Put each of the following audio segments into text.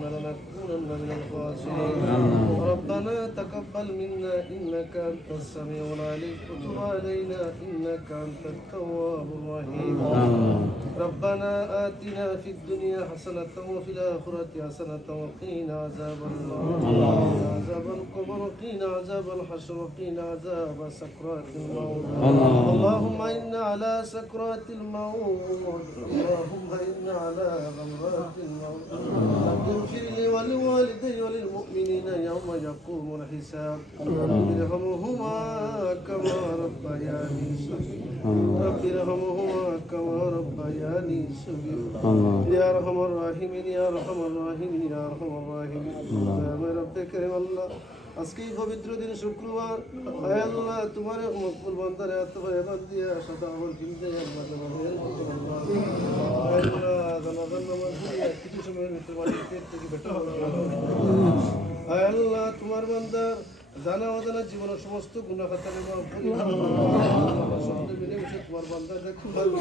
ثم لنكونن من الخاسرين. ربنا تقبل منا إنك أنت السميع العليم وتب علينا إنك أنت التواب الرحيم. ربنا آتنا في الدنيا حسنة وفي الآخرة حسنة وقنا عذاب النار وقنا عذاب القبر وقنا عذاب الحشر وقنا عذاب سكرات الموت. اللهم إنا على سكرات الموت، اللهم إنا على غمرات الموت. رب اغفر لي ولوالدي وللمؤمنين يوم يقوم الحساب. رب ارحمهما كما ربياني صغيرا، رب ارحمهما كما ربياني صغيرا. يا أرحم الراحمين يا أرحم الراحمين يا أرحم الراحمين. يا رب كريم الله আজকে এই পবিত্র দিন শুক্রবার, আয় আল্লাহ তোমার মকবুল বান্দারে আত্মভাবে বাদ দিয়া সদা আমল কিনতে আল্লাহ তোমাদের আয় আল্লাহ জানাজান নামাজ পড়িয়া কিছু সময়ের ভিতরে বাড়ির পেট থেকে বেটা হবে। আয় আল্লাহ তোমার বান্দার জানা অজানা জীবনের সমস্ত গুনাহ খাতাকে মাফ করে শব্দ মিলে বসে তোমার বান্দাকে খুব ভালো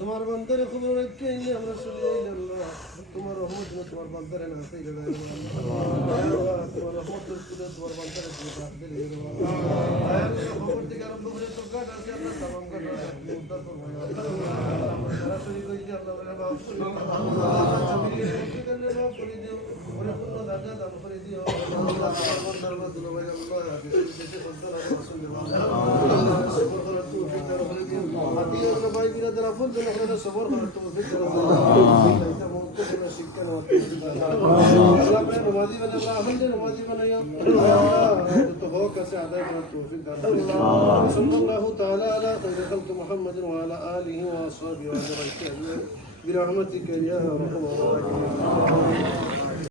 তোমার বান্দারে খবর রেখে আমরা চলে যাইলাম না। তোমার রহমত তোমার বান্দারে না সেই তোমার রহমত তোমার বান্দারে খবর থেকে আরম্ভ করে তো কাজ আছে আমরা তামাম কাজ সরাসরি কইছি আল্লাহ করে দিও পরিপূর্ণ দাদা দান করে দিও। সবাই বিরাদের আফল সবর করার তৌফিক দাও। শিক্ষা নমাজি বানাই আমলে নমাজি বানাইয়া তো হক আছে আদায় করার তৌফিক দাও। সাল্লাল্লাহু তাআলা আলা খায়রি খালকি মুহাম্মাদিন ওয়া আলা আলিহি ওয়া আসহাবিহি ওয়া সাল্লাম برحمتك يا ارحم الراحمين.